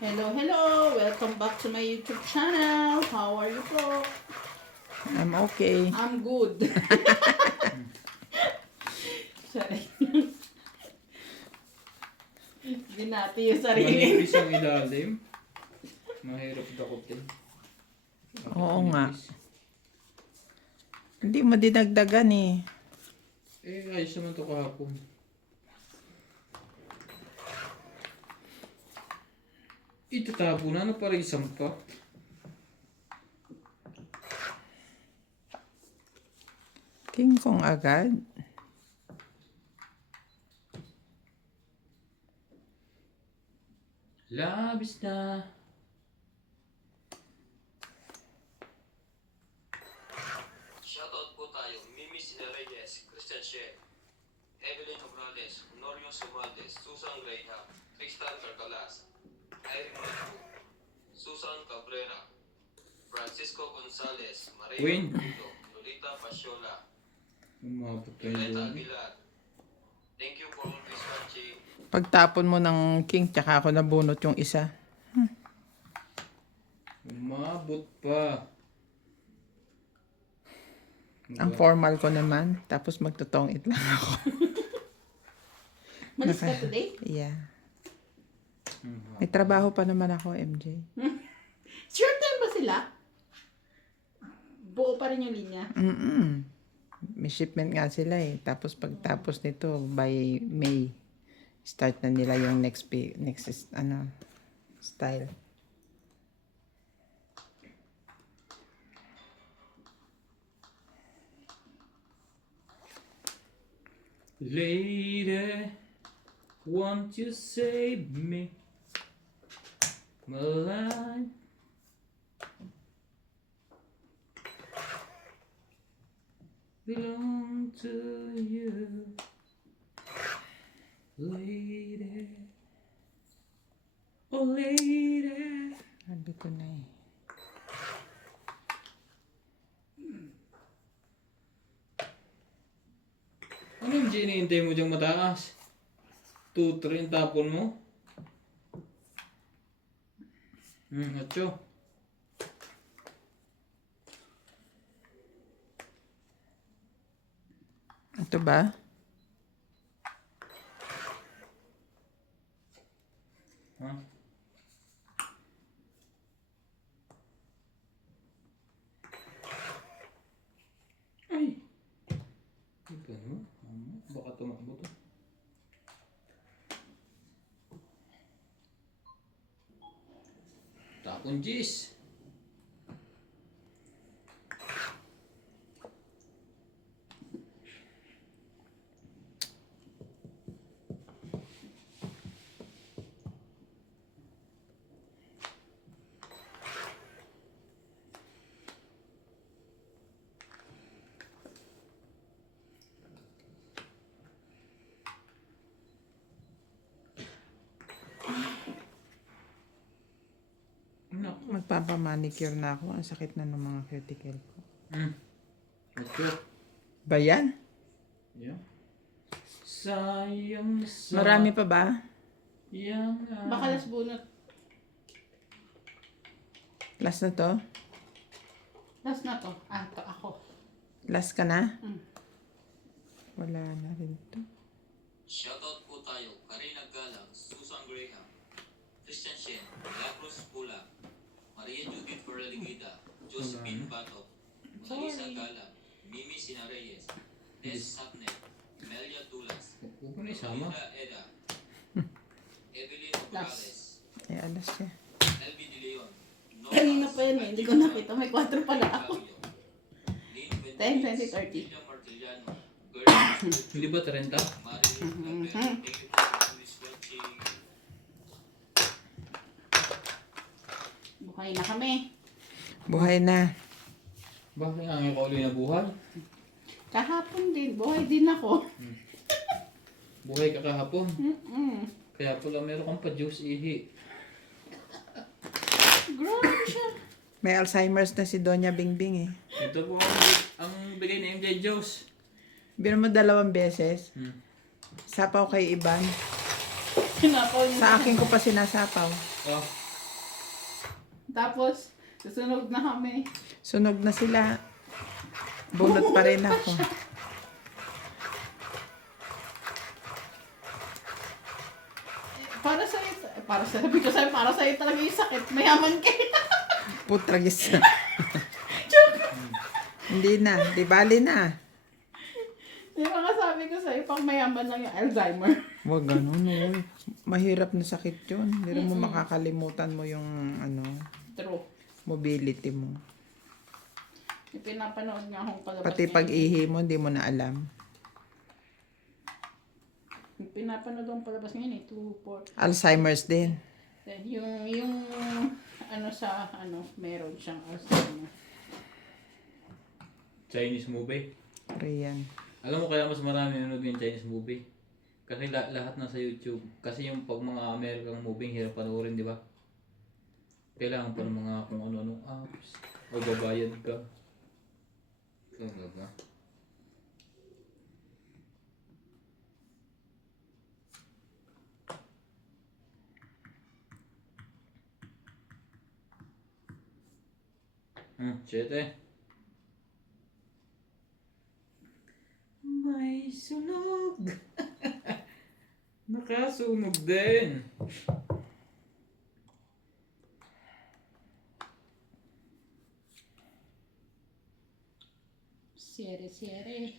Hello, hello! Welcome back to my YouTube channel. How are you po? I'm okay. I'm good. Sorry. Binati yung sarili. Manipis ang ilalim. Mahirap dakutin. Oo nga. Hindi mo dinagdagan eh. Eh, ayos naman ito kahapon. Itatabo na, para isang pa. King Kong agad. Labis na. Shoutout po tayo, Mimi Reyes, Christian Shea, Evelyn Obrales, Norio Sobrades, Susan Graham, Tristan Carcalas, Irene Matthew, Susan Cabrera, Francisco Gonzalez, Maria Win. Puto, Lolita Pasiola, Umabot tayo Violeta doon. Aguilar. Thank you for always watching. Pagtapon mo ng king, tsaka ako nabunot yung isa. Umabot pa. Ang formal ko naman. Tapos magtutongit lang ako. Malis ka today? Yeah. May trabaho pa naman ako, MJ. Short time ba sila? Buo pa rin yung linya. May shipment nga sila eh. Tapos pagtapos nito, by May, start na nila yung next style. Lady, won't you save me? My life. Belong to you. Lady. Oh, lady. Sabi ko na eh. Ano yung hinihintay mo diyang mataas? 2-3 yung tapon mo? 8. Ito ba? Ha? Ay! Ito no? Baka tumakbo to. Tapon G's. Naku. Magpapamanicure na ako. Ang sakit na ng mga cuticle ko. 8. Ba yan? Yeah. Sayang sa... Marami pa ba? Yang... Baka las bunot. Last na to? Last na to. Ah, to ako. Last ka na? Mm. Wala na rin to. Shoutout po tayo, Karina Galang, Susan Graham, Christian Shen, Milagros Pula, Maria Judith Ferreligida, Josephine Bato, Melissa Galang, Mimi Reyes, Tess Sapner, Melia Tulas, Huwag mo na isama. Lina Eda, Evelyn Morales, Eh, alas siya. LB De Leon, Kanina pa yan eh. Hindi ko nakita. May 4 pala ako. 10, 20, 30. William Martiliano, Girl, Hindi ba 30? Marilyn Gabriel, thank you for always watching. Buhay na kami. Buhay na. Bakit nga ngayon ka uli na buhay? Kahapon din. Buhay din ako. Buhay ka kahapon. Mm-mm. Kaya pala meron kang pa-juice ihi. Grabe siya. May Alzheimer's na si Doña Bingbing eh. Ito po ang bigay ni MJ Juice. Bino mo 2 beses. Hmm. Sapaw kay Iban. Sinapaw niya. Sa akin ko pa sinasapaw. Oh, Tapos, susunog na kami. Sunog na sila. Bunot pa rin ako. Para sa sabi ko sa'yo, para sa'yo talaga yung sakit. Mayaman ka. Putragis. Hindi na. Di bali na. Yung mga sabi ko sa'yo, pang mayaman lang yung Alzheimer. Huwag ganun. Uy. Mahirap na sakit yun. Hindi mo makakalimutan mo yung ano, True. mobility mo. Yung pinapanood nga akong palabas Pati ngayon. pag-ihi mo, hindi mo na alam. Yung pinapanood akong palabas ngayon 2, 4. Alzheimer's din. Then, yung meron siyang Alzheimer. Chinese movie. Korean. Alam mo kaya mas marami nanonood yung Chinese movie? Kasi lahat nasa YouTube. Kasi yung pag mga Amerikang movie, hirap panoorin, di ba? Kailangan pa ng mga kung ano-anong apps. O babayad ka. Talaga. Siyete. May sunog. Nakasunog din. Sere.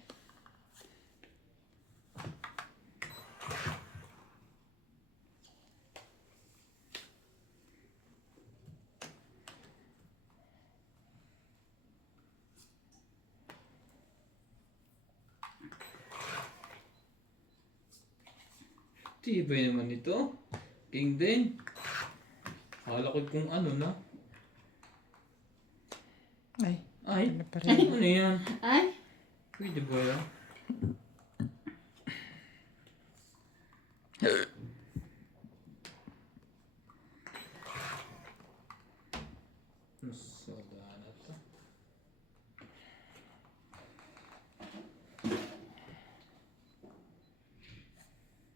Tibay naman ito. King din. Akala ko kung ano na. Ay, Ay, ano pa rin. ano yan? Ay, Pwede ba yan? Masala na to.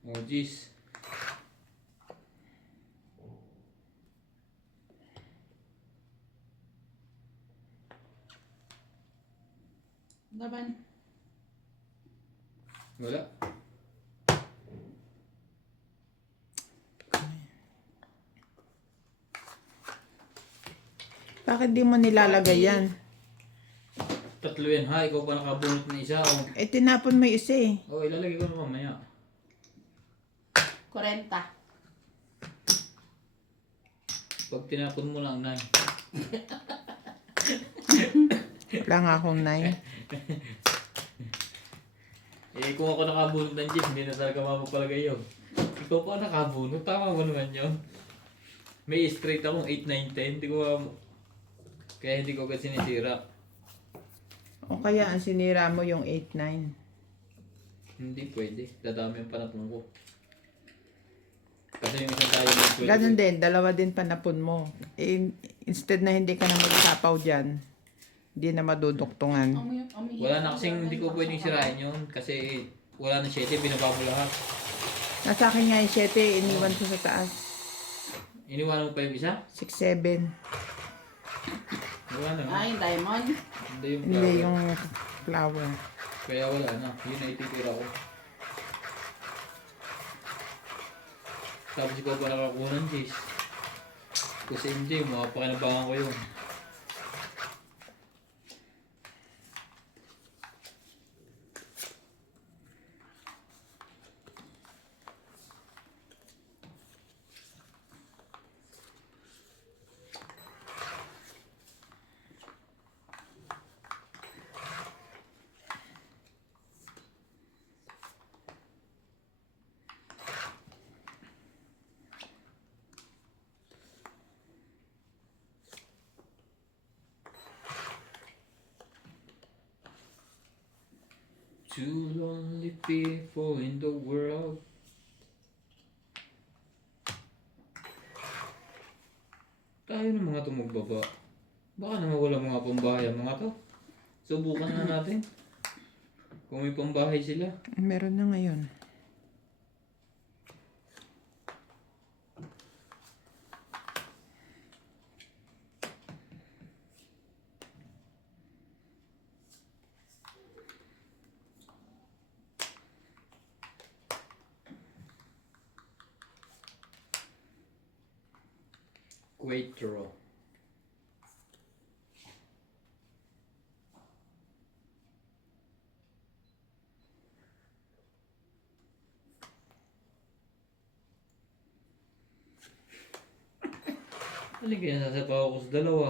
Oh, jeez. laban. Wala. Bakit di mo nilalagay yan? Tatlo yan ha. Ikaw pa nakabunot ng isa. Oh. Eh, tinapon mo yung isa eh. Oh, ilalagay ko na mamaya. 40. Pag tinapon mo lang, 9. Wala nga akong 9. Eh, kung ako nakabunot ng 10, hindi na talaga mapapalagay yun. Ikaw pa nakabunot, tama mo naman yun. May straight akong 8, 9, 10. Hindi ko kaya hindi ko agad sinisira. O kaya ang sinira mo yung 8, 9. Hindi pwede. Dadami ang panapon ko. Kasi yung isang tayo ng 20. Ganun din, dalawa din panapon mo. Eh, instead na hindi ka na magsapaw dyan, hindi na maduduktungan. Wala na kasing hindi ko pwedeng sirain yun. Kasi wala na 7, binaba mo lahat. Nasa akin nga yung 7, iniwan ko sa taas. Iniwanan mo pa yung isa? 6, 7. Wala na. Ay, diamond. Hindi yung Hindi flower. yung flower. Kaya wala na. Yun na ititira ko. Tapos ikaw pa nakakuha ng cheese. Kasi hindi, makapakinabangan ko yun. Two lonely people in the world. Tayo ng mga tumugbaba. Baka na mawala mga pambahay ang mga to. Subukan na natin. Kung may pambahay sila. Meron na ngayon. Quattro. Ano kaya nasasapaw ako sa dalawa?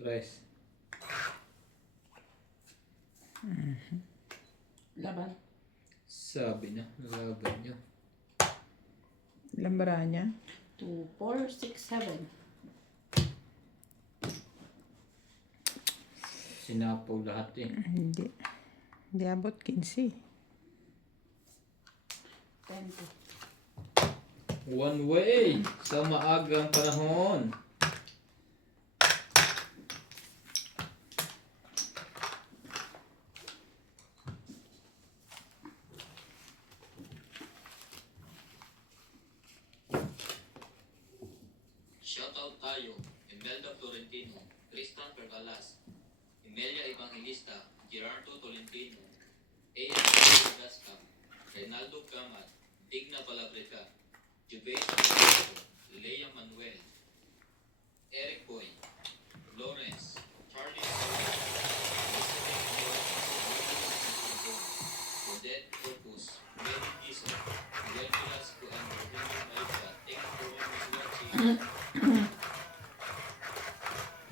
Tres. Laban. Sabi na, laban nyo. Ilang bara niya? 2, 4, 6, 7. Sinapaw lahat eh. Hindi. Hindi abot 15. 20. One way sa maagang panahon. Shoutout tayo, Imelda Florentino, Tristan Pergalas, Emelia Evangelista, Gerardo Tolentino, A.M. Gasca, Reynaldo Camat, Digna Palabreta, Jubes Alonso, Lea Manuel, Eric Boy, Lawrence, Charlie Solis, Elizabeth Morales, Odette Corpus, Benny Giso, Miguel Velasco, and Rogelio Maika. Thank you for always watching.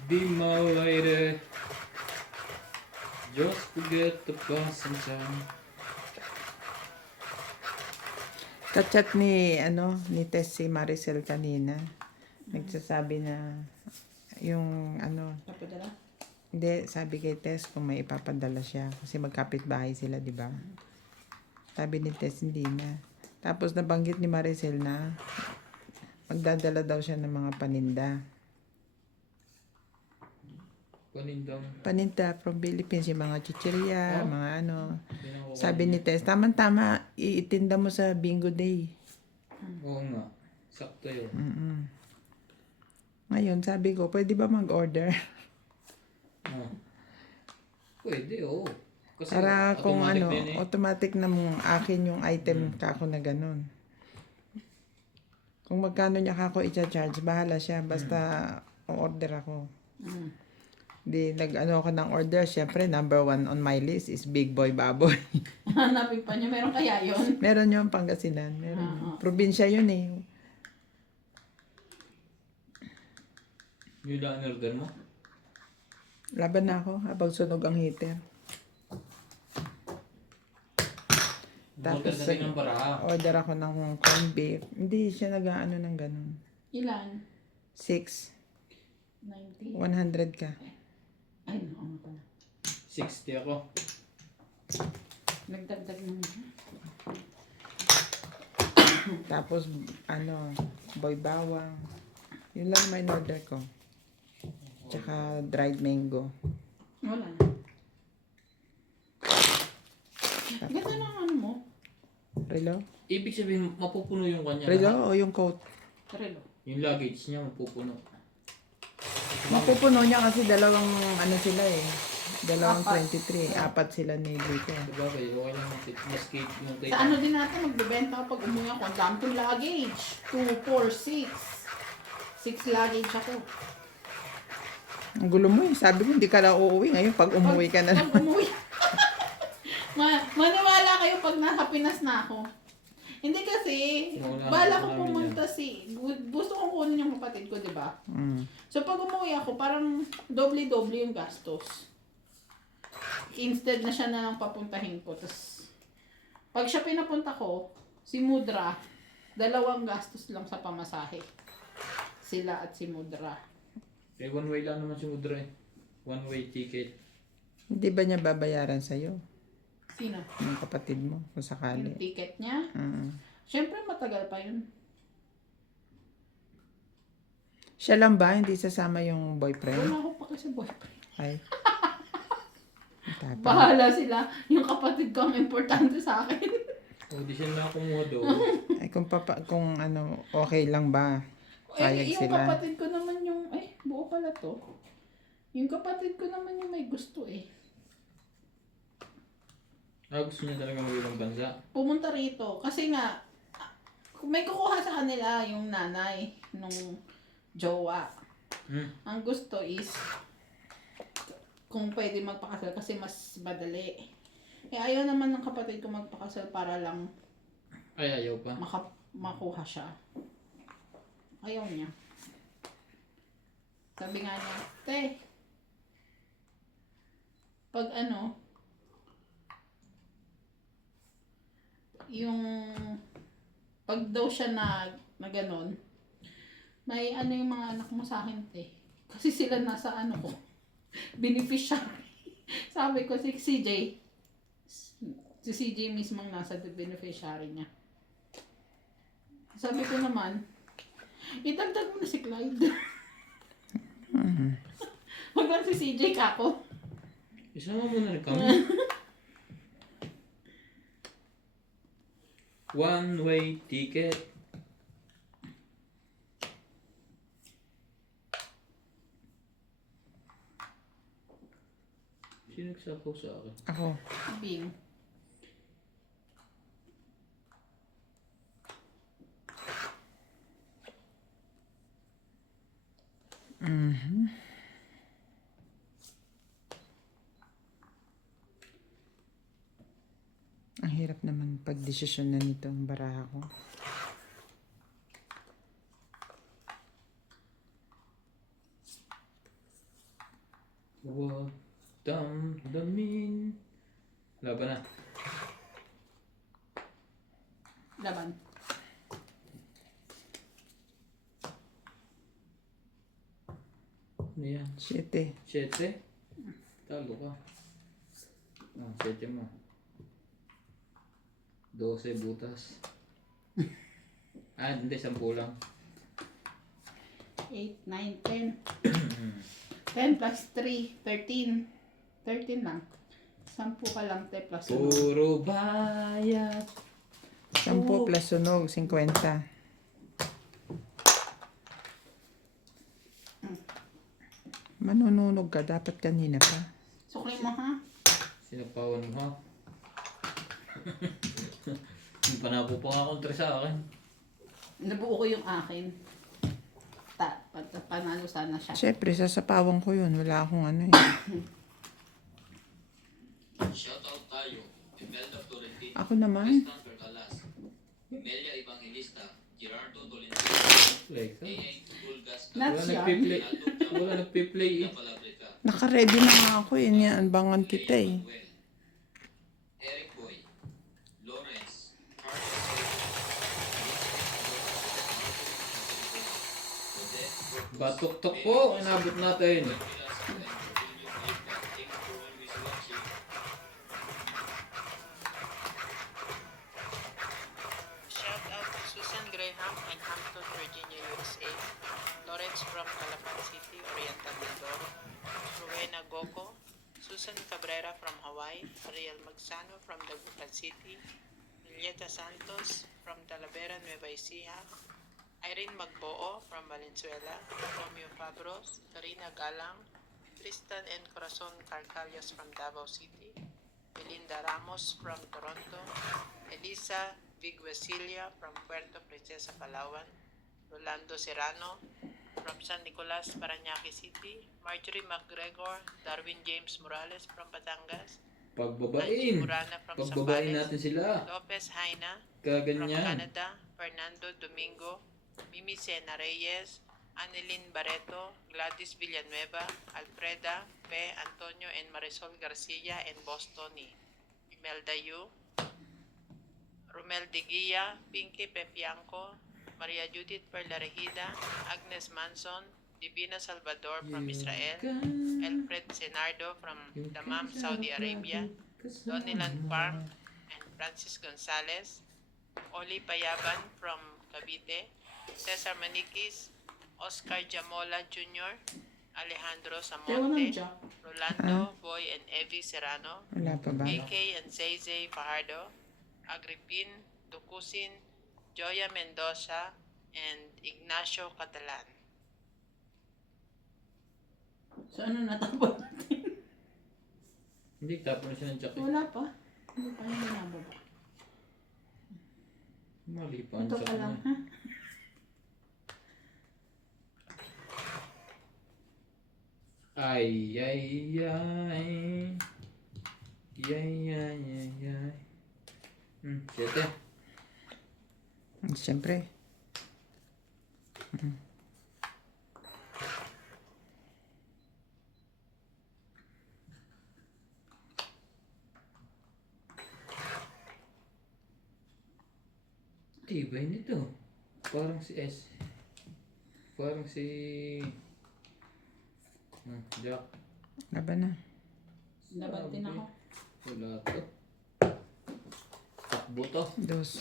Be my lady. Just forget the past and time. Kachat ni Tess si Maricel kanina. Nagsasabi na yung Napadala? hindi, sabi kay Tess kung may ipapadala siya kasi magkapit-bahay sila, di ba? Sabi ni Tess hindi na. Tapos nabanggit ni Maricel na magdadala daw siya ng mga paninda. Panindang. Paninda from Philippines, yung mga chichirya, Oh. mga ano. Yun ako Sabi kanina. ni Tess, tama-tama, itinda mo sa Bingo Day. Oo nga. Sakto yun. Ngayon, sabi ko, pwede ba mag-order? Oh. Pwede, oo. Kasi Para kung automatic din eh. automatic na mong akin yung item kako na ganun. Kung magkano niya kako i-charge, bahala siya. Basta order ako. Di ako ng order. Siyempre, number 1 on my list is Big Boy Baboy. Hanapin pa niya. Meron kaya yun? Meron yung Pangasinan. Meron. Probinsya yun eh. Yun lang ang order mo? Laban na ako habang sunog ang heater. Order Tapos na din ng baraha. order ako ng corned beef. Hindi siya nag-ano ng ganun. Ilan? 6. 90? 100 ka. Ay, no, ano pala. 60 ako. Nagdagdag ng... Tapos, boy bawang. Yun lang may order ko. Tsaka dried mango. Wala na. Ganda ng ano mo. Relo? Ibig sabihin, mapupuno yung kanya. Relo lahat. o yung coat? Relo. Yung luggage niya, mapupuno. Mapupuno niya kasi dalawang sila eh. Dalawang Apat. 23. Apat sila ni Lito. Diba kayo, okay lang mas-skate yung tape. Sa ano din natin, magbebenta ako pag umuwi ako. Ang dami kong luggage. 2, 4, 6. 6 luggage ako. Ang gulo mo eh. Sabi ko, hindi ka na uuwi. Ngayon, pag umuwi ka na. Pag umuwi. Maniwala kayo pag nasa Pinas na ako. Hindi kasi, Wala, bala ko wala pumunta gusto kong kunin yung kapatid ko, di ba? Mm. So pag umuwi ako, parang doble-doble yung gastos. Instead na siya na lang papuntahin ko. Tapos, pag siya pinapunta ko, si Mudra, 2 gastos lang sa pamasahe. Sila at si Mudra. Eh, one way lang naman si Mudra eh. One way ticket. Hindi ba niya babayaran sa'yo? Sino? Yung kapatid mo, kung sakali. Yung ticket niya? Mm. Siyempre matagal pa yun. Siya lang ba? Hindi sasama yung boyfriend? Wala ako pa kasi boyfriend. Ay. Tapang. Bahala sila. Yung kapatid ko ang importante sa akin. Audition na kumuha daw. Ay, kung okay lang ba? Payag yung sila. kapatid ko naman yung, buo pala to. Yung kapatid ko naman yung may gusto eh. Gusto niya talaga mag-ibang bansa. Pumunta rito kasi nga, may kukuha sa kanila yung nanay nung jowa. Ang gusto is, kung pwede magpakasal kasi mas madali. Ayaw naman ng kapatid ko magpakasal para lang Ay, ayaw pa. makuha siya. Ayaw niya. Sabi nga niya, te, pag yung pag daw siya na ganon, may yung mga anak mo sa akin, te. Kasi sila nasa ko, beneficiary. Sabi ko, si CJ mismong nasa beneficiary niya. Sabi ko naman, itagdag mo na si Clyde. Huwag lang si CJ kako. Isama mo na rin kami. One-way ticket. Sino nagsapaw sa akin? Ako. Bing. Ang hirap naman pag-desisyon na nito ang baraha ko. Huwag damdamin. Laban na. Laban. Ano yan? 7. 7? Talo ka. 7 mo. 12 butas. Hindi, 10 lang. 8, 9, 10. 10 plus 3, 13. 13 lang. 10 ka lang, te, plus 1. Puro bayat. 10 plus sunog, 50. Manununog ka, dapat kanina pa. Sukli mo, ha? Sinapawan mo ha. Hindi pa napupangakontra sa akin. Nabuo ko yung akin. Panalo sana siya. Siyempre, sasapawan ko yun. Wala akong Shoutout tayo. Imelda Florentino. Ako naman. Tristan Percalas. Imelia Evangelista. Gerardo Tolentino. Like, A.A. Tulgas. Nuts yan. Wala nagpi-play eh. Palabrica. Naka-ready na nga ako yun. Abangan kita eh. Eric Boy. Lawrence. Batok-tok po, inabot natin. Shout out to Susan Graham in Hampton, Virginia, USA. Lawrence from Calapan City, Oriental Mindoro. Rowena Goco. Susan Cabrera from Hawaii. Ariel Magsano from Dagupan City. Julieta Santos from Talavera, Nueva Ecija. Irene Magboo from Valenzuela. Romeo Fabros. Karina Galang. Tristan and Corazon Carcalios from Davao City. Belinda Ramos from Toronto. Elisa Viguesilia from Puerto Princesa, Palawan. Rolando Serrano from San Nicolas, Parañaque City. Marjorie McGregor. Darwin James Morales from Batangas. Angie Pagbabain. Murana from Pagbabain Zambales. natin sila. Lopez Haina from Kaganyan. Canada. Fernando Domingo. Mimi Sena Reyes. Annelyn Barreto. Gladys Villanueva. Alfreda P. Antonio and Marisol Garcia and Boston. Imelda Yu. Romel De Guia. Pinky Pepianco. Maria Judith Perlarejida. Agnes Manson. Divina Salvador from Israel. Alfred Senardo from Dammam, Saudi Arabia. Doniland Farm and Francis Gonzalez. Oli Payaban from Cavite. Cesar Maniquis. Oscar Jamola Jr. Alejandro Tayo ng Samonte. Jack. Rolando Boy and Evie Serrano. Wala pa ba? AK and Zayzay Fajardo. Agripin Ducusin. Joya Mendoza. and Ignacio Catalan. So ano natapon natin? Hindi, tapon na siya ng Chucky. Wala pa. Hindi pa yung binababa. Mali pa ang Ito pa Chucky lang, mo. ha? Ay, ay, ay. Yay, yay, yay, yay. 7. Siyempre. Tibay nito. Parang si S. Parang si... Jack. Laban na. Nabantin ako. Wala to. Takbo to. Dos.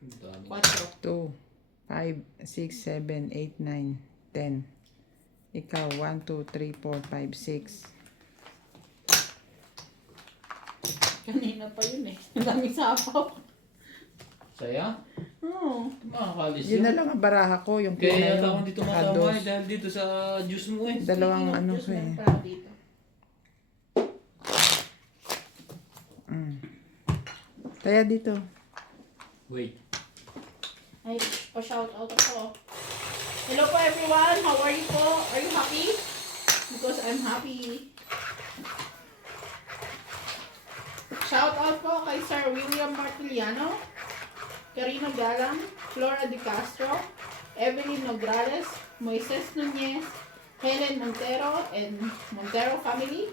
Ang dami. 4. 2, 5, 6, 7, 8, 9, 10. Ikaw, 1, 2, 3, 4, 5, 6. Kanina pa yun eh. Ang daming sapaw. Saya? Oo. Makakalis Yun na lang ang baraha ko, yung Kaya yun. yata akong dito matama Dos. eh, dahil dito sa juice mo eh. Dalawang Speaking of ano juice, ko eh. meron pa dito. Kaya dito. Wait. Ay, pa-shout out ako. Hello po everyone! How are you po? Are you happy? Because I'm happy. Shout out po kay Sir William Martiliano, Carino Galang, Flora De Castro, Evelyn Nograles, Moises Nunez, Helen Montero and Montero family,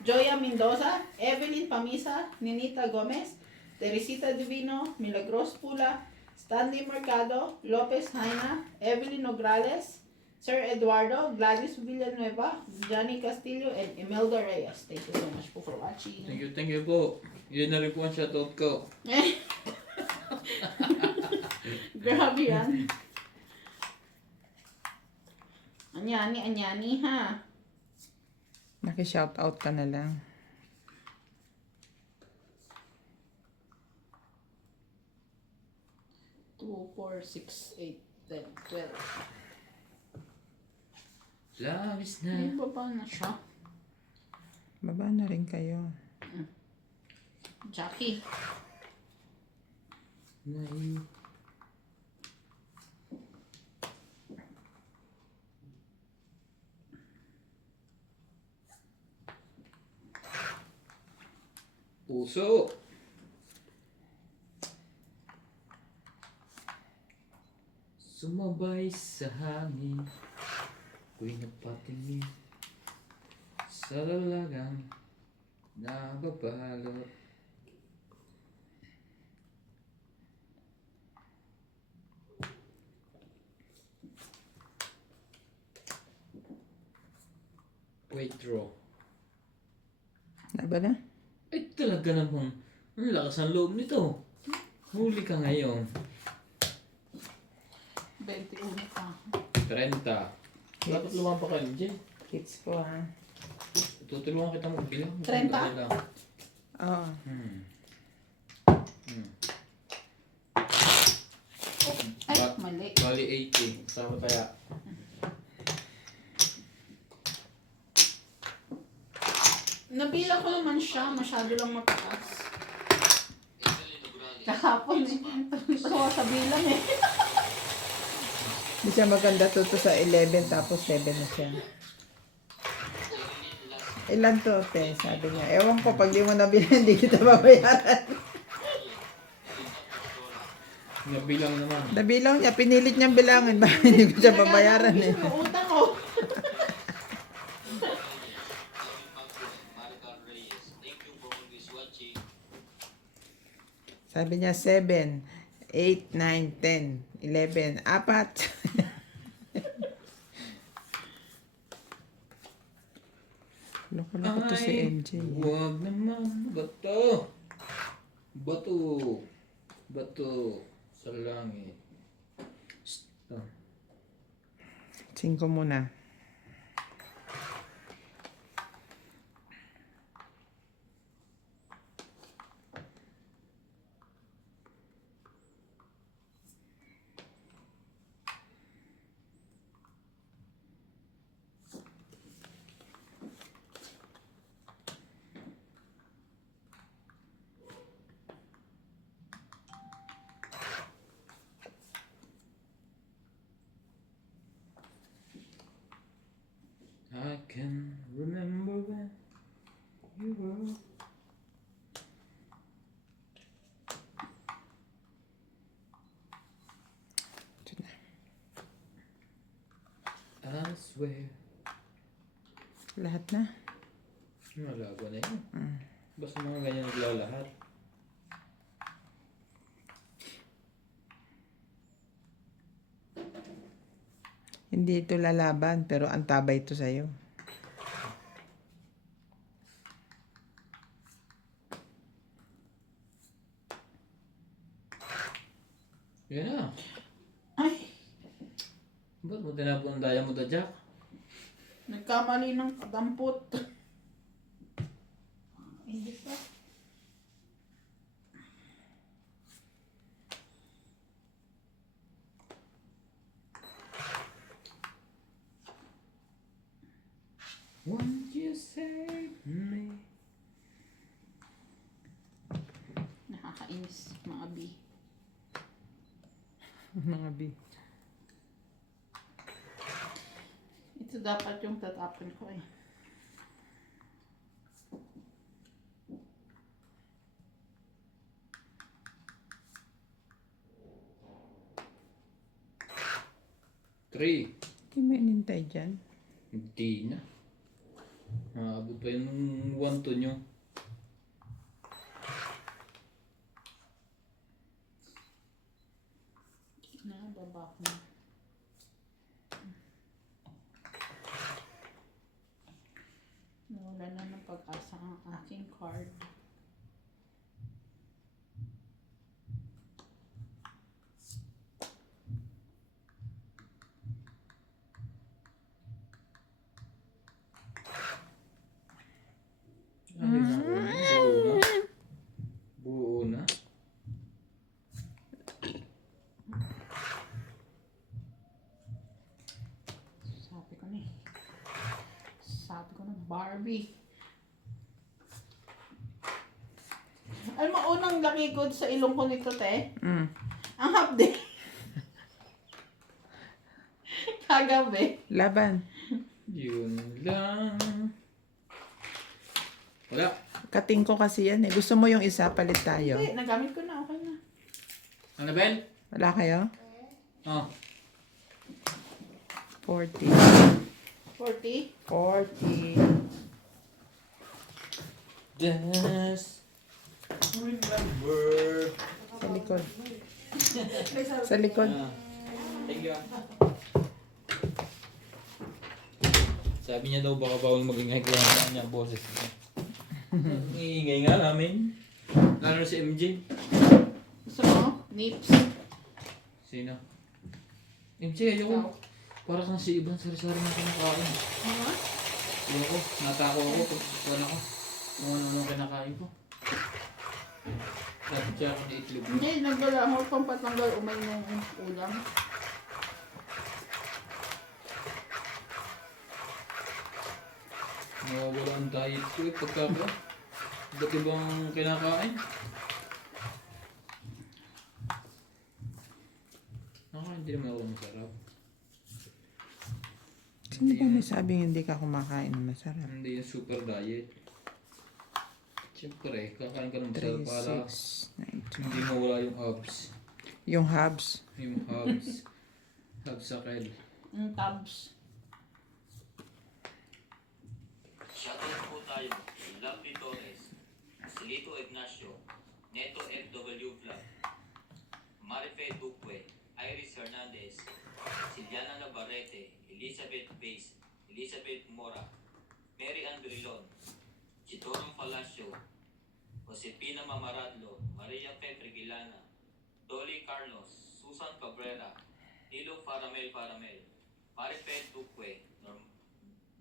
Joya Mendoza, Evelyn Pamisa, Ninita Gomez, Teresita Divino, Milagros Pula, Stanley Mercado, Lopez Haina, Evelyn Nograles, Sir Eduardo, Gladys Villanueva, Johnny Castillo, and Imelda Reyes. Thank you so much po for watching. Thank you po. Yun na rin po ang shoutout ko. Grabe yan. Anyani, ha? Naki-shoutout ka na lang. Two, 4, 6, 8, 10, 12. Labis na. Ay, baba na siya. Baba na rin kayo. Jackie. Nai. Puso. Sumabay sa hangin. Ako'y napatingin sa lalagang nababalot. Wait, draw. Laban na? Ay, talaga namang ang lakas ang loob nito. Huli ka ngayon. 21 pa. 30. Dapat lumaba ka rin dyan. Hits ko ha. Tutulungan kita magbilang. 30? Oo. Ay, Ba- mali. Bali 80. Kasama kaya. Nabilang ko naman siya. Masyado lang mataas. Evelyn Nograles, Kahapon eh. Tawa sa bilang eh. Hindi siya maganda to sa 11 tapos 7 na siya. Ilan to, te? Sabi niya. Ewan ko, pag di mo nabili, hindi kita babayaran. Nabilang naman. Nabilang niya, pinilit niyang bilangin. Bakit hindi ko siya babayaran eh? Yung utang ko. Maricar Reyes. Thank you for always watching. Sabi niya 7, 8, 9, 10, 11, 4. Loko-loko to si MJ. Huwag naman. Bato. Bato. Bato. Sa langit. Shh. Oh. 5 muna. I swear. Lahat na. Malago na yun. Basta mga ganyan naglalahat. Hindi ito lalaban, pero ang tabay ito sa'yo. Yan na. Ay, Ba't mo tinapon ang daya mo da, Jack? nagkamali ng dampot. Hindi pa. Won't you save me? Nakakainis, mga B. Mga B. Ito dapat yung tatapon ko eh. Three. Hindi mo inintay dyan. Hindi na. Abot pa yun nung 1 to nyo. Nababa ko na. Nawala na ng pag-asa ang aking card. Ayun na. Buo na. Buo na. Sabi ko na eh. Sabi ko na Barbie. Alam mo, unang lakikod sa ilong ko nito, te. Ang hapde. Kagabi. Laban. Yun lang. Wala. Kating ko kasi yan eh. Gusto mo yung isa, palit tayo. Hindi, nagamit ko na. Okay na. Annabelle? Wala kayo? Oh. 40. 40. 40. Just remember. Sa likod. Sa likod. Thank you. Sabi niya daw baka bawal magingay kaya naman niya ang boses niya. Iingay nga namin. Lalo si MJ. Gusto mo? Nips. Sino? MJ, ayoko. Para kang si Iban sari-sari na kinakain. Ano? Ayoko. Natako ako pag kuwan ako. Kung ano-ano kinakain ko. Dapat siya ako ni itlog. Hindi, nagdala ako pang patanggal umay ng ulam. Nawawala ang diet ko eh pagkaka. Ba't ibang kinakain? Hindi naman ako masarap. Sino ba nasabing hindi ka kumakain ng masarap? Hindi yung super diet. Siyempre, kakain ka ng 3, masarap para 6, 9, hindi mawala yung abs. Yung hubs. Yung abs. Abs sakal. Yung tabs. Shoutout po tayo kay Lovely Torres, Silito Ignacio, Neto FW Vlog, Marife Duque, Iris Hernandez, Siliana Navarrete, Elizabeth Bass, Elizabeth Mora, Mary Ann Brilon, Chitorong Palacio, Josepina Mamaradlo, Maria Petre Gilana, Dolly Carlos, Susan Cabrera, Nilo Faramel, Marife Duque,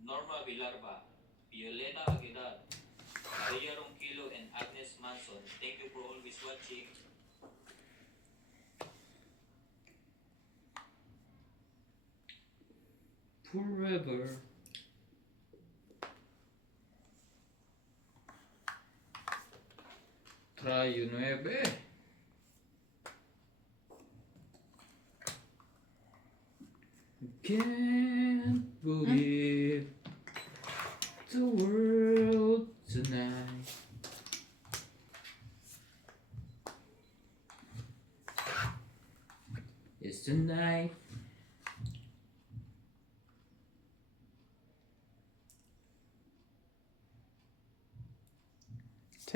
Norma Villarba, Violeta Aguilar, Maria Ronquillo, and Agnes Manson. Thank you for always watching. Forever. Try 9. Can't believe the world tonight. It's tonight.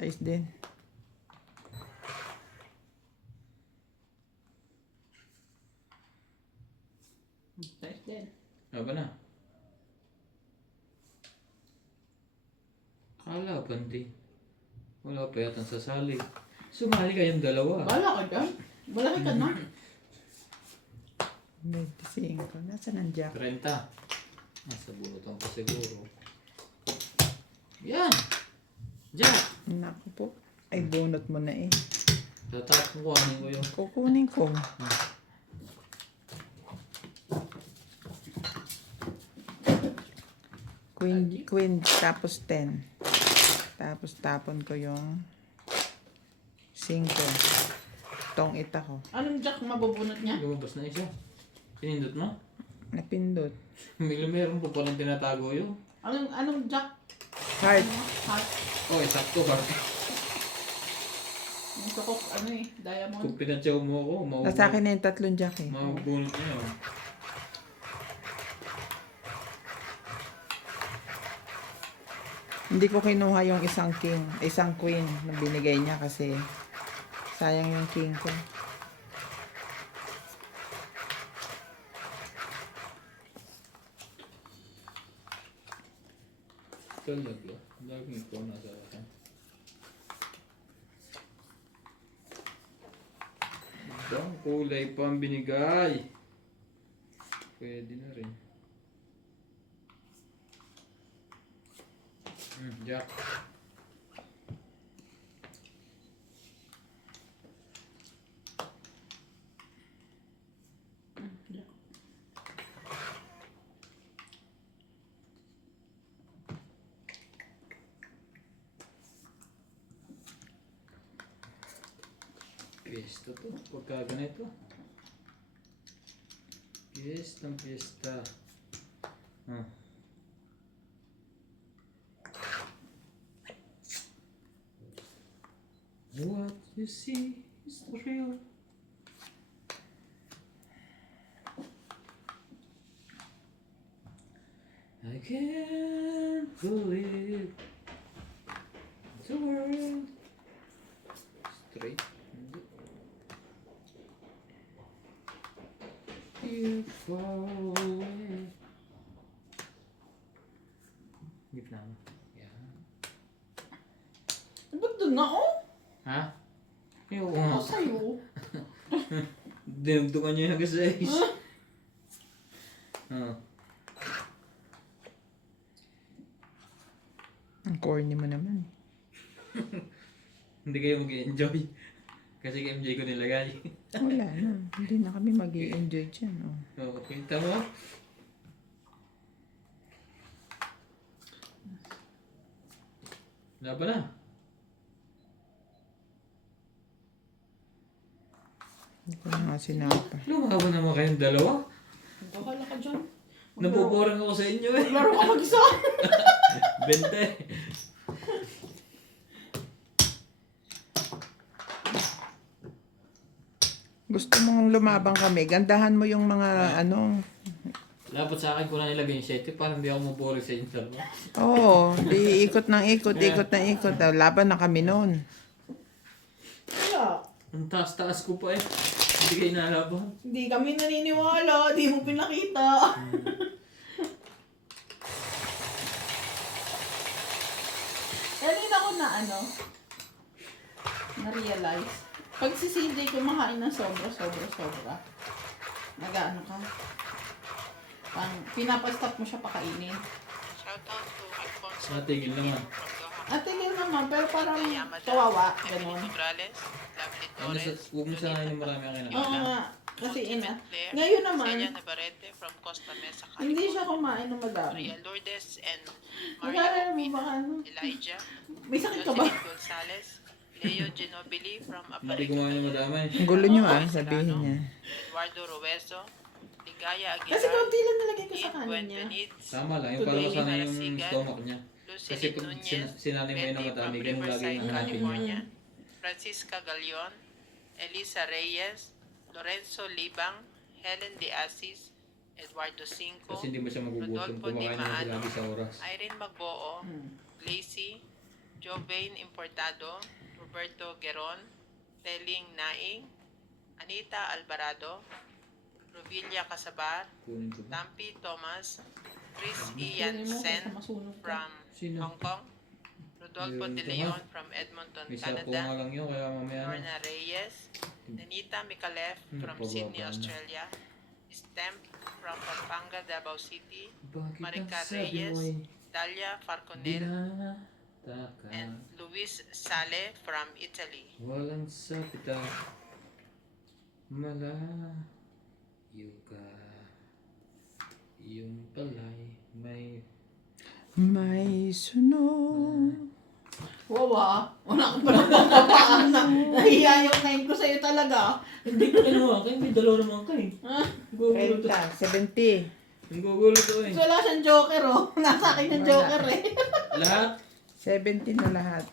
Size din. Size din. Ano ba na? Kala, panti. Wala pa yata sasali. Sumali kayong dalawa. Bala ka dyan. Malaki ka na. 25. Nasaan ang jack? 30. Nasa bunutan pa siguro. Yan! Jack! Naku po. Ay, bunot mo na eh. Tatapos ko ano ko yun. Kukunin ko. Queen, tapos 10. Tapos tapon ko yung 5. Tong ita ko. Anong jack mabubunot niya? Lumabas na isa. Pinindot mo? Napindot. Meron pa palang tinatago yun. Anong jack? Heart. Heart. Oh, sakto ba? Gusto ko, diamond. Kung pinatsaw mo ako, Nasa akin na yung 3 jack eh. mabubunot niya yun. Hindi ko kinuha yung isang king, isang queen na binigay niya kasi sayang yung king ko. Talaga. Laging ito nasa akin. Ibang kulay pa ang binigay. Pwede na rin. Jack. Piyesta to. Pagka ganito. Piyesta. Ah. What you see is real. I can't believe the world straight. You fall away. Gitna mo. Yan. Ba't doon na, oh? Ha? Ayoko nga. Ako sa'yo. Dinugtungan niya yung hag-size. Ah. Ang corny mo naman. Hindi kayo mag-enjoy. Kasi kay MJ ko nilagay. Wala na. Hindi na kami mag-i-enjoy dyan. Oh. Oo, kita mo? Wala pa na. Hindi ko na nga sinapa. Lumaban naman kayong dalawa. Bahala ka dyan. Napuporang ako sa inyo eh. Maglaro ka mag-isa. 20. Gusto mong lumabang kami. Gandahan mo yung mga Dapat sa akin ko na nilagay yung 7 para hindi ako mapuri sa inyo dalawa. Oo, di ikot ng ikot. Laban na kami noon. Wala. Ang taas-taas ko pa eh. Hindi kayo nalaban. Hindi kami naniniwala. Di mo pinakita. Kanina ko na na-realize. Pag si CJ kumakain ng sobra. Nag-ano ka? Pinapastop mo siya pakainin. Shoutout to Alfonso Natigil naman. from Doha. At tingin naman, pero parang Yamada, kawawa. Emily Ganon. Morales, Lovely Ano sa, Torres, huwag mo sa akin yung marami ang Oo kinakain. nga. Kasi ina. Claire, Ngayon naman, Celia Navarrete from Costa Mesa, hindi siya California. kumain ng madami. Maria Lourdes and Magkala Maria mo Opina, baka Elijah, may sakit ka ba? Jocelyn Gonzalez, Leo Ginobili from Hindi Aparito, kumain ng madami. Ang gulo nyo sabihin niya. Eduardo Ruezo, Ligaya Kasi Aguilar, kaunti lang nilagay ko sa Ian kanin Buen niya. Beniz, Tama lang, yung pala sana yung Marasigan, stomach niya. Kasi Lucilin pag Nunez, sinanay mo yun ng Betty madami, from ganun lagi Riverside, yung hanapin niya. California, Francisca Galion, Elisa Reyes, Lorenzo Libang, Helen De Asis, Eduardo Cinco, Kasi hindi mo siya magugutom. Rodolfo Di Kumakain naman siya Maano, lagi sa oras. Irene Magboo, Hmm. Glacy, Jovain Importado, Roberto Geron, Teling Naing, Anita Alvarado, Rovilla Casabar, Kunin ko ba? Tampi Thomas, Chris Kunin Ian mo Sen kasi masunog ka. from Sino? Hong Kong, Rodolfo Meron De ito, Leon from Edmonton, May sapo nga Canada, lang yun, kaya mamaya na. Lorna Reyes, Nenita Mikalev from Napababa Sydney, na. Australia, Stemp from Pampanga, Davao City, Bakit Marica ang sabi mo Reyes, ay Dalia Farconel, binata and ka? Luis Sale from Italy. Walang sapita. Malayo ka. Yung palay may May sunog. Wow ah. Wala kang palang kapapaan na. Nahiya yung name ko sa'yo talaga. Hindi ko kinuha kayo, may dalawa naman kayo. Ah, Gugulo to. 70. Ang gugulo to eh. wala siyang joker oh. Nasa akin yung joker eh. Lahat? 70 na lahat.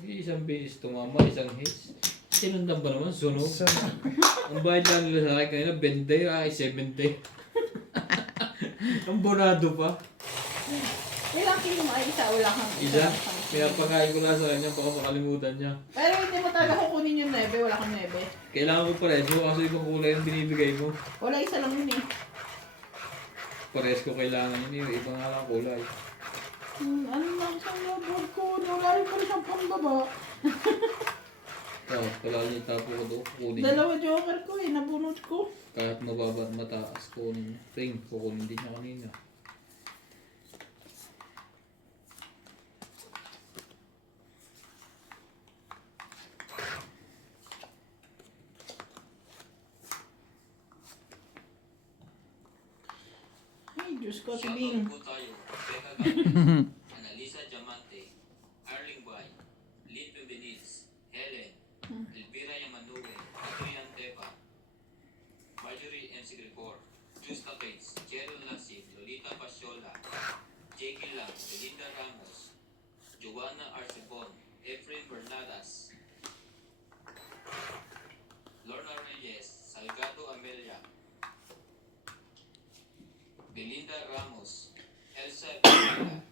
Isang beses tumama, isang hits. Sinundan ba naman? Sunog. So, Ang bayad lang nila sa akin kanina, 20, ay 70. Ang bonado pa. Ilang kilo mo ay isa? Wala kang Isa, pinapakain ko lang sa kanya, baka makalimutan niya. Pero hindi mo talaga kukunin yung 9. Wala kang 9. Kailangan ko pares mo, kaso ibang kulay ang binibigay mo. Wala isa lang yun eh. Pares ko kailangan yun, yung ibang nga lang kulay. Ano lang sa lobod ko? Wala rin pala siyang pambaba. Tapos pala niya tapo ko doon, kukunin niya. Dalawa joker ko eh. Nabunot ko. Kahit mababa at mataas, kukunin niya. Ring, kukunin din niya kanina. Ay, Diyos ko, Shoutout tibing. po tayo. Becca Gabin, Analisa Diamante, Arling Guay, Lynn Benitez, Helen, Elvira Yamanue, Adrian Tepa, Marjorie M. Sigricor, Justa Pates, Cheryl Lasig, Lolita Pasiola, Jackie Lang, Belinda Ramos, Joanna Arcebon, Efrain Bernadas, Lorna Reyes, Salgado Amelia, Belinda Ramos, Elsa Belinda,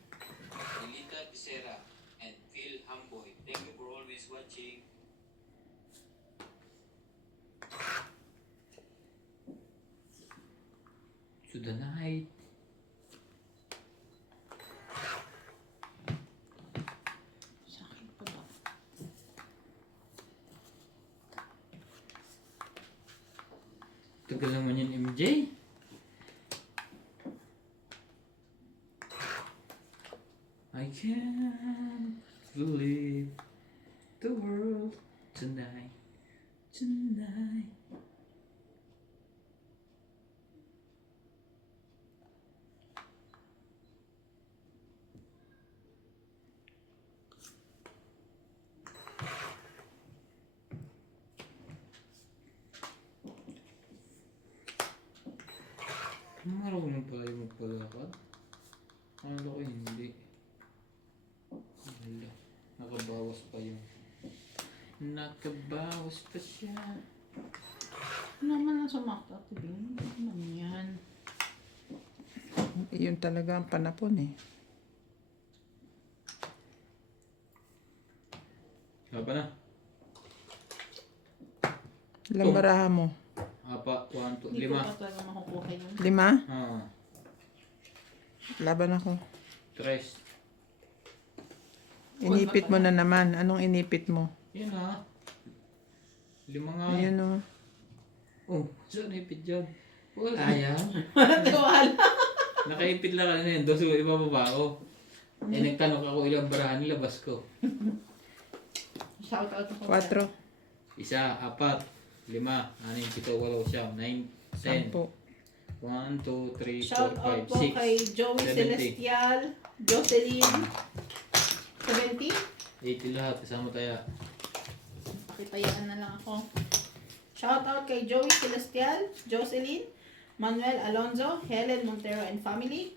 Belinda Becerra, and Phil Hamboy. Thank you for always watching. To the night. Sa akin pa ba? Tagal naman yun, MJ. I can't believe the world tonight, tonight. Marunong pala yung magpalakad. Ano ko hindi. Wala. Nakabawas pa yun. Nakabawas pa siya. Ano naman ang sumakta, tibing? Ano naman yan? yun talaga ang panapon eh. Haba na. Ilang baraha mo? Apa, 1, 2, Hindi ko 5. pa talaga makukuha yun. 5? Ah, Laban ako. 3. Inipit mo na naman. Anong inipit mo? Yan ha. 5 nga. Ayun o. Oh, saan ipit dyan? Wala yan. Walang tiwala. Nakaipit lang kanina yun. Doon ibababa ko. Eh, nagtanong ako ilang barahan nilabas ko. Shout out ako. 4. 1, 4, 5, 6, 7, 8, 9, 10. 1, 2, 3, Shout 4, out 5, po kay 6. Joey 70. Celestial, Jocelyn, 70. 80 lahat. Kasama tayo. Pakitayaan na lang ako. Shout out kay Joey Celestial, Jocelyn, Manuel Alonzo, Helen Montero and family,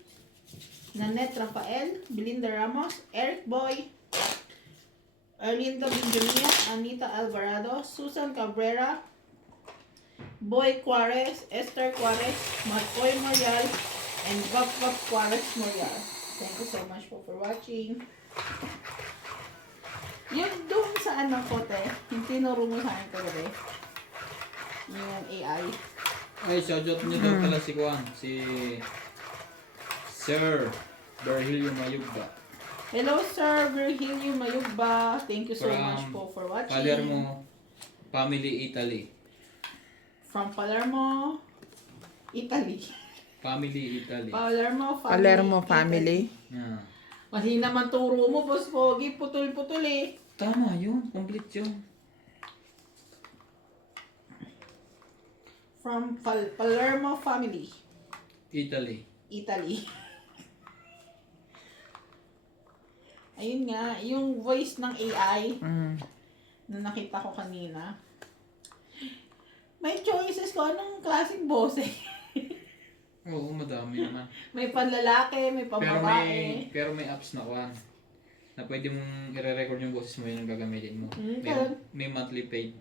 Nanette Rafael, Belinda Ramos, Eric Boy, Erlinda Benjamia, Anita Alvarado, Susan Cabrera, Boy Juarez, Esther Juarez, Marcoy Morial, and Vap Juarez Morial. Thank you so much po for watching. Yung doon sa ano ko, te, yung tinuro mo sa akin kagabi, yung AI. Ay, shoutout nyo daw pala si Juan. Si Sir Berhilio Mayugba. Hello, Sir Virgilio Mayugba. Thank you so From much po for watching. Palermo Family Italy. From Palermo, Italy. Family Italy. Palermo family. Yeah. Mali naman turo mo, Boss Pogi. Putol-putol eh. Tama yun. Complete yun. From Palermo family, Italy. Italy. Ayun nga, yung voice ng AI na nakita ko kanina. May choices ko. Anong klaseng boses? Oo, madami naman. May panlalaki, may pambabae. Pero may apps na Juan. Na pwede mong i-record yung boses mo yun ang gagamitin mo. Okay. May monthly paid.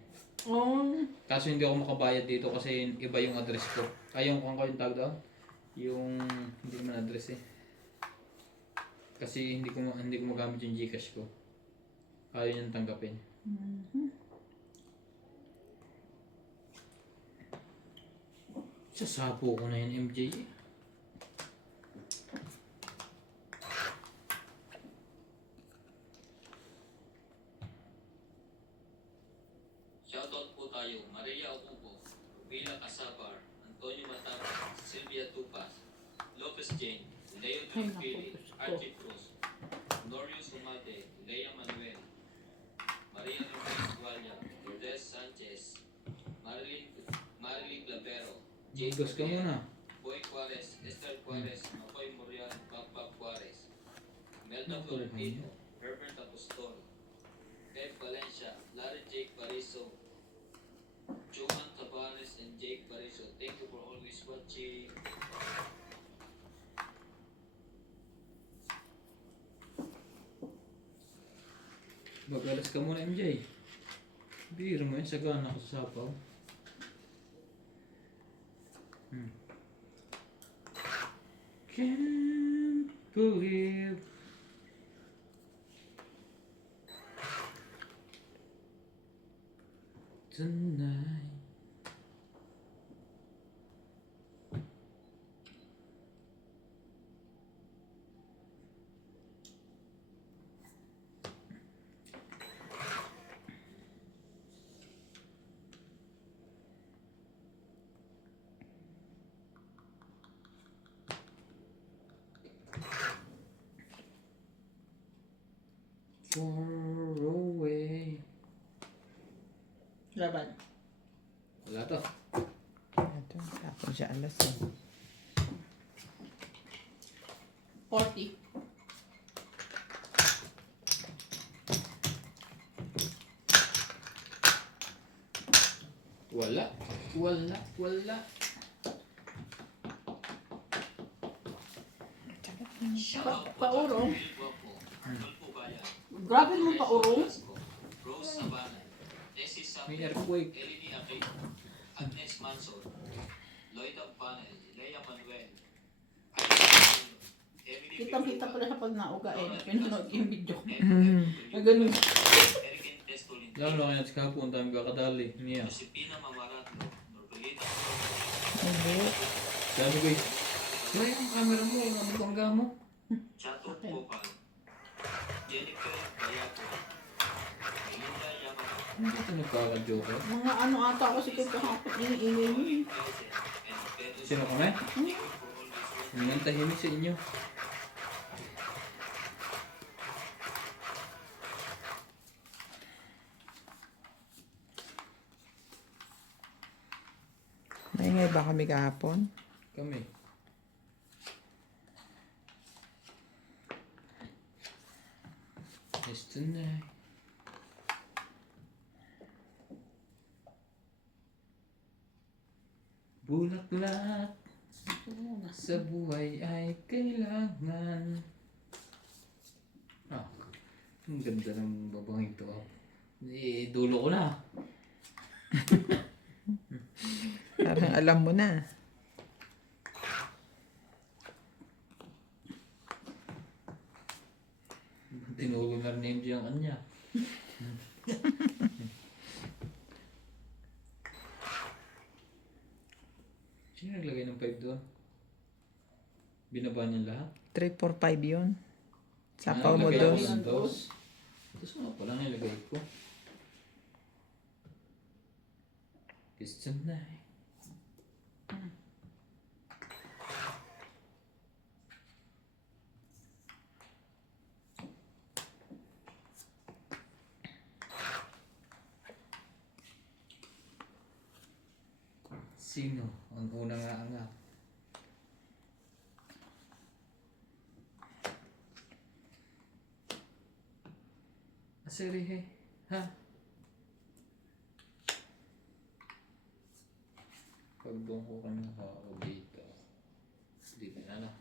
Oh, Kaso hindi ako makabayad dito kasi iba yung address ko. Ay, yung kung yung tag doon? Yung, hindi naman address eh. Kasi hindi ko magamit yung Gcash ko. Ayaw niyang tanggapin. Sasapo ko na yun, MJ. Shoutout po tayo, Maria Ocupo, Rubila Casabar, Antonio Matapa, Sylvia Tupas, Lopez Jane, Leo Ay, naku, Trujillo, Diyos ko. Archie Cruz, Norio Sumate, Lea Manuel, Maria Ruiz Gualya, Lourdes Sanchez, Marilyn Clavero, Jane Bigos ka Gabriel, muna. Boy Juarez, Esther Juarez, Makoy Morian, Papa Juarez, Melda Naku, Florentino, Herbert Apostol, Ed Valencia, Larry Jake Bariso, Johan Tabanes and Jake Bariso. Thank you for always watching. Mag-alas ka muna, MJ. Biro mo yun, sagana ako sa sapaw. Can't believe tonight. Far away. laban. Wala to. Ito, tapos siya alas eh. 40. Wala. Wala. Wala. Paurong. Guapo, Adolfo Bayan, Grabe mo paurong. Rose Sabanan, Tessie May Sapir, earthquake. Eleni Aquino, Agnes Manson, Lloyd Panel, Lea Manuel, Emily Kitang-kita pala siya pag nauga eh. Pinanood yung video ko. Mm. Na ganun. Eric Testolin, Lalo na kaya sa kapon, dami kakadali. Niya. Josepina Mamaratlo, Norbelita Sabi ko, wala yung camera mo, yung ano bangga mo? Chato Okay. Popal, Jennifer Bayato, Melinda Yamada, Hindi ito nagkaka-joke. Mga ano ata ako si kahapon iniingay mo eh. Present, and Pedro Sino kami? Thank you for always watching. Hindi nang tahimik sa inyo. Maingay ba kami kahapon? Kami. It's tonight. Bulaklak sa buhay ay kailangan. Ah, ang ganda ng babangin to. Eh, dulo ko na. Parang alam mo na. Tinulong na rin MJ ang kanya. Sino naglagay ng 5 doon? Binaba niya lahat? 3, 4, 5 yun. Sapaw mo naglagay ako dos. ng dos. Dos nga pala nilagay ko. Piston na eh. Sino ang unang aangat? Aserihe, ha? Pagbongko ka ng kao dito. Dito na lang.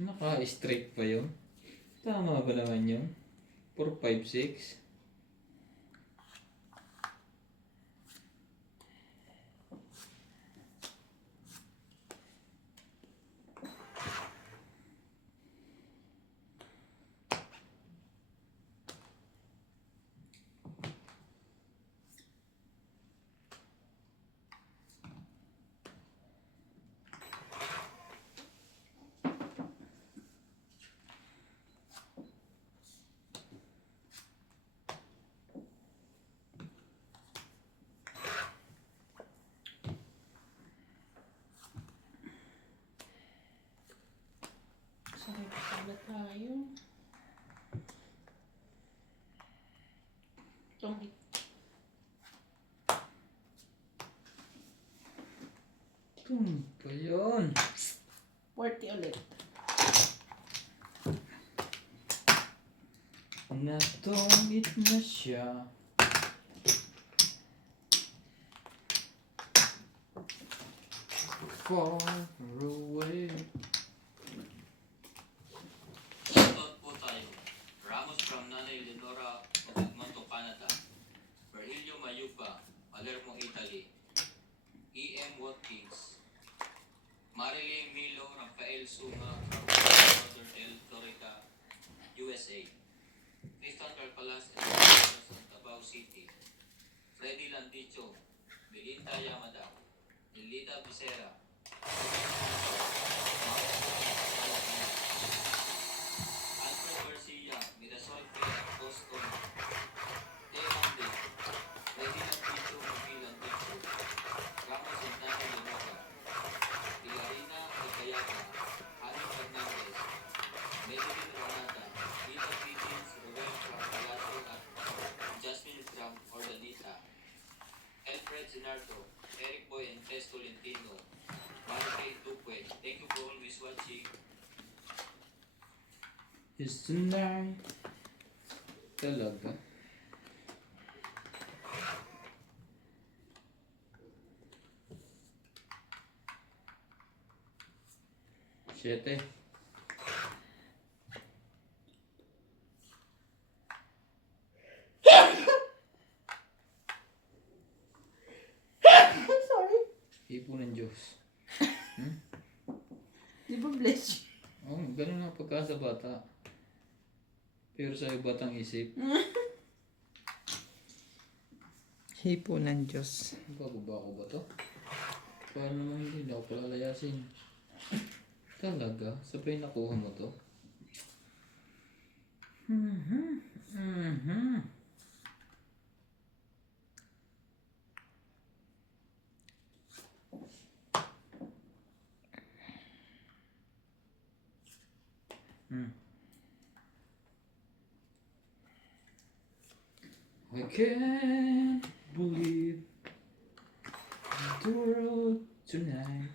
Naka-straight pa yun? Tama ba naman yun? 4, 5, 6? Sorry, pala tayo. Itong Pa yun. 40 ulit. Natungit na siya. Far away. Shoutout po tayo. Ramos from Nanay Leonora of Edmonton, Canada. Virgilio Mayupa, Palermo, Italy. E.M. Watkins. Marilyn Milo, Rafael Sunga from Fort Lauderdale, Florida, USA. Tristan Carpalas and Davao City. Freddy Landicho, Belinda Yamada, Elida Becerra, Alfred Garcia, Mirasol Pera, Boston, Tehamde, Freddy Landicho, Miguel Landicho, Ramos Santana Leonora, Ilarina Icayata, Ani Fernandez, Madeline Ranata, Rita Pittins, Ruel from Palacio at Jasmine from Ordanita, Alfred Zinardo, Eric Boy and Tess Tolentino, Marque Duque. Thank you for always watching. Is tonight. Talaga. Siyete. Sorry. Ipo ng Diyos. Di ba bless you? Oh, ganun ang pagka sa bata. Pero sa batang isip, Hipo ng Diyos. bababa ko ba to? Paano naman hindi na ako palalayasin? Talaga? Sabay nakuha mo to? I can't believe the world tonight.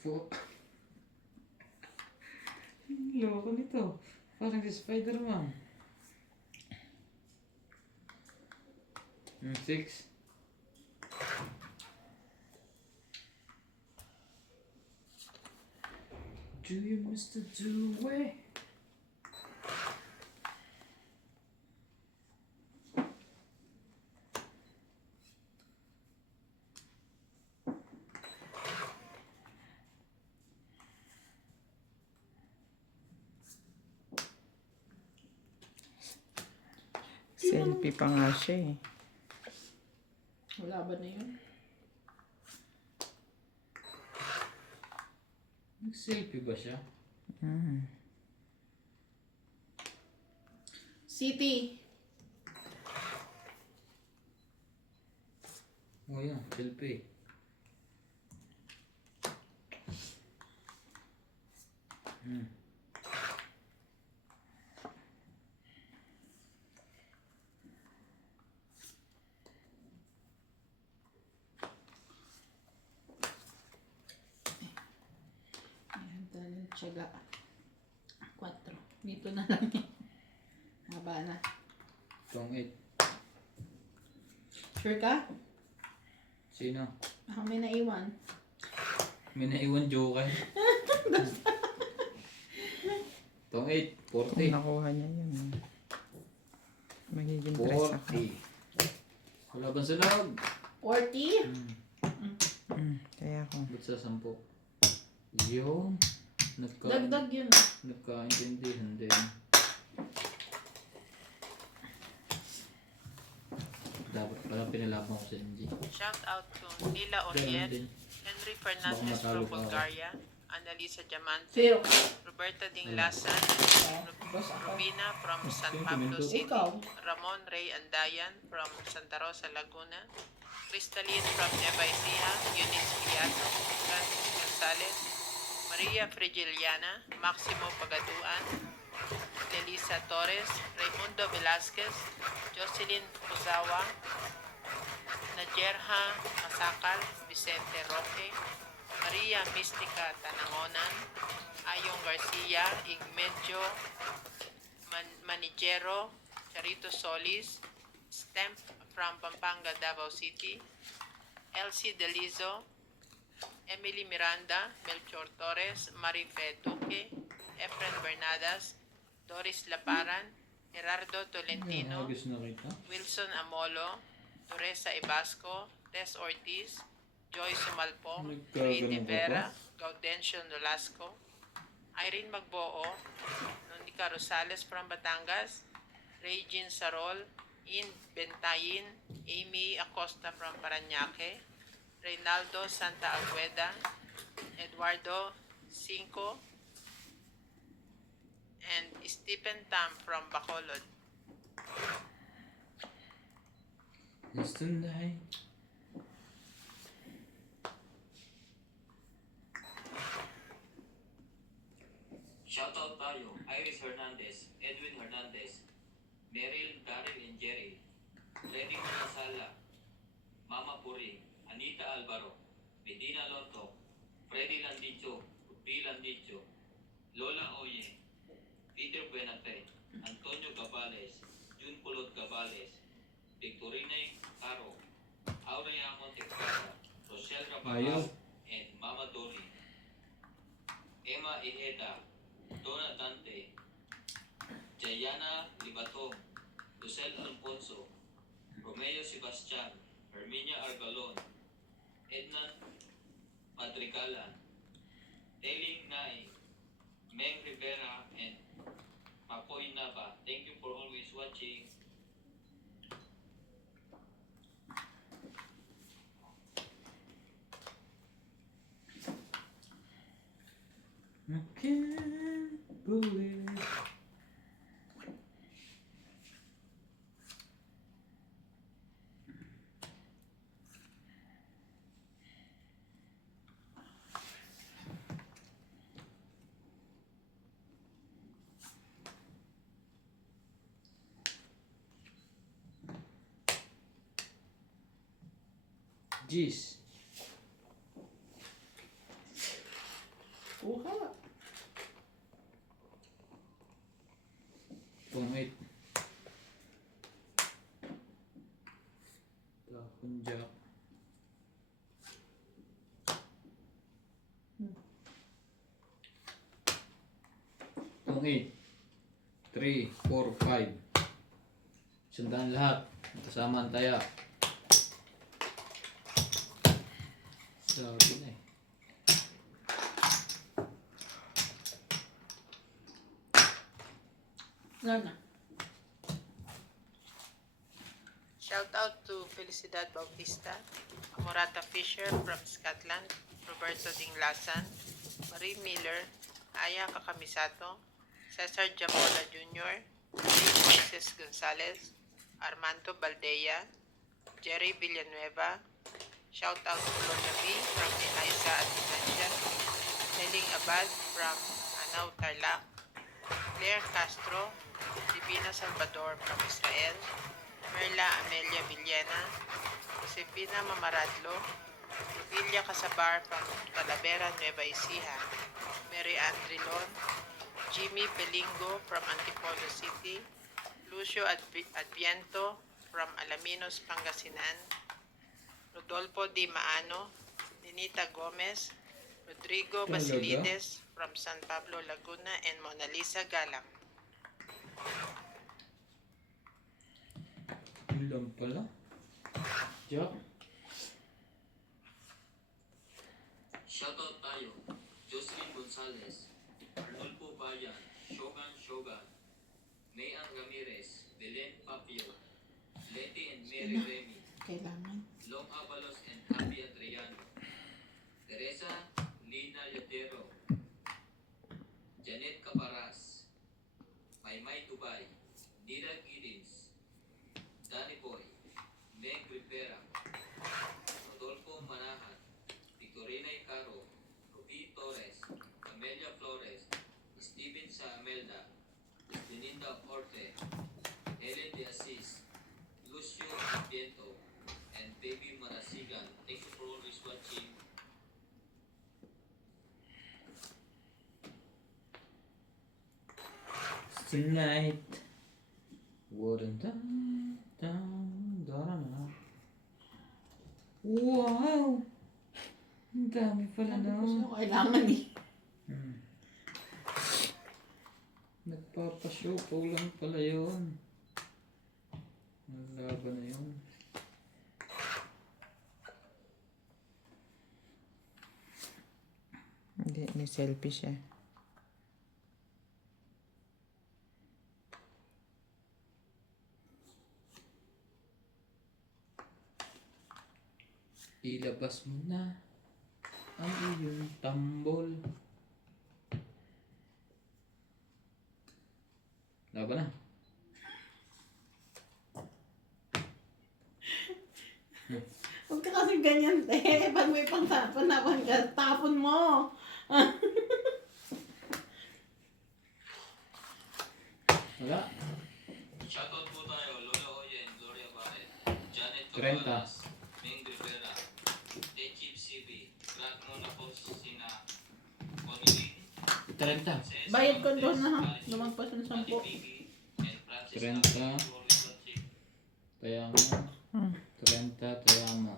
Fuck. Loko nito. Parang si Spider-Man. 6. Do you miss the two-way? Selfie pa nga siya eh. Wala ba na yun? Nag-selfie ba siya? City. Oh yan, selfie. Ayan, tayo tiyaga. 4. Dito na lang eh. Haba na. Tong 8. Sure ka? Sino? Ako may naiwan. May naiwan joker. Tong 8, Kung 40. nakuha niya yun. Magiging stress ako. 40. Wala bang sunog? 40? Kaya ako. Ba't sa 10? Yun. Dagdag yun. Nagkaintindihan din. Dapat pala pinalaban ko sa MG. Shout out to Nila Ganun Oriet, din. Henry Fernandez Baka matalo from ka. Bulgaria, Annalisa Diamante, Zero. Roberta Dinglasan, Boss ako. Rubina from San Yung Pablo komento. City, Ikaw. Ramon Ray Andayan from Santa Rosa, Laguna, Crystalline from Nueva Ecija, Eunice Piato, Francis Gonzalez, Maria Frigiliana, Maximo Pagaduan, Elisa Torres, Raimundo Velasquez, Jocelyn Fuzawa, Najerha Masakal, Vicente Roque, Maria Mistica Tanangonan, Ayong Garcia, Igmedio Manigero, Charito Solis, Stemp from Pampanga, Davao City, Elsie Delizo, Emily Miranda, Melchor Torres, Marife Duque, Efren Bernadas, Doris Laparan, Gerardo Tolentino, Agos na kita. Wilson Amolo, Teresa Ibasco, Tess Ortiz, Joy Sumalpong, Nagkaganon Ray ka Vera, pa? Gaudencio Nolasco, Irene Magboo, Nonica Rosales from Batangas, Regine Sarol, In Bentayin, Amy Acosta from Parañaque, Reynaldo Santa Agueda, Eduardo Cinco, and Stephen Tam from Bacolod. It's tonight. Shoutout tayo, Iris Hernandez, Edwin Hernandez, Meryl, Daryl and Jerry, Freddy Manasala, Mama Puri, Anita Alvaro, Medina Lotto, Freddy Landicho, Rupi Landicho, Lola Oye, Peter Buenate, Antonio Gabales, Jun Pulot Gabales, Victorine Caro, Aurea Montecada, Rochelle Ayaw. Rabagal, and Mama Doni, Emma Iheda, Donna Dante, Jayana Libatong, Lucel Alfonso, Romeo Sebastian, Herminia Argalon, Edna Madrigalan, Eling Nai, Meng Rivera, and Mapoy Nava. Thank you for always watching. I can't believe. Jeez. Kuha. Tong 8. Tapon jack. Tong 8. 3, 4, 5. Sandaan lahat. Kasama ang taya. Sabi na eh. Wala na. Shout out to Felicidad Bautista, Amorata Fisher from Scotland, Roberto Dinglasan, Marie Miller, Aya Kakamisato, Cesar Jamola Jr., Moises Gonzalez, Armando Baldea, Jerry Villanueva. Shout out to Lola B from Eliza Atinancia, Neling Abad from Anau Tarlac, Claire Castro, Divina Salvador from Israel, Merla Amelia Villena, Josefina Mamaradlo, Rubilla Casabar from Talavera, Nueva Ecija, Mary Ann Trilon, Jimmy Belingo from Antipolo City, Lucio Adviento from Alaminos, Pangasinan, Rodolfo Di Maano, Ninita Gomez, Rodrigo Talaga? Basilides from San Pablo, Laguna, and Mona Lisa Galang. Yun lang pala. Jack. Shoutout tayo, Jocelyn Gonzalez, Arnulfo Bayan, Shogun, Mayan Ramirez, Belen Papio, Leti and Mary Remy, Kailangan. Long Avalos and Happy Adriano, Teresa Lina Yatero, Janet Caparas, Maymay Tubay, Nira Giddins, Danny Boy, Meg Rivera, Rodolfo Manahan, Victorina Icaro, Ruby Torres, Amelia Flores, Steven Saamelda, Beninda Orte, Helen De Assis, Lucio Adviento, and Baby Marasigan. Thank you for always watching. Tonight. Wouldn't down. Wow! Ang dami pala no. Kailangan eh. Nagpapashow po lang pala yun. Ang laban na yun. Hindi, may selfie siya. Ilabas mo na ang iyong tambol. Laban na. Huwag ka kasi ganyan, te. Pag may pangtapon ka, tapon mo. Wala. Shoutout po tayo, Lola Oye and Gloria Barret, Janet 30. Cabaras, Ming Rivera, Techip CB, Crack muna po sina Conilin, 30. Bayad ko doon na ha. Lumagpas ng 10. and Francis 30. Alvarez, who always watching. Kaya mo. 30, kaya mo.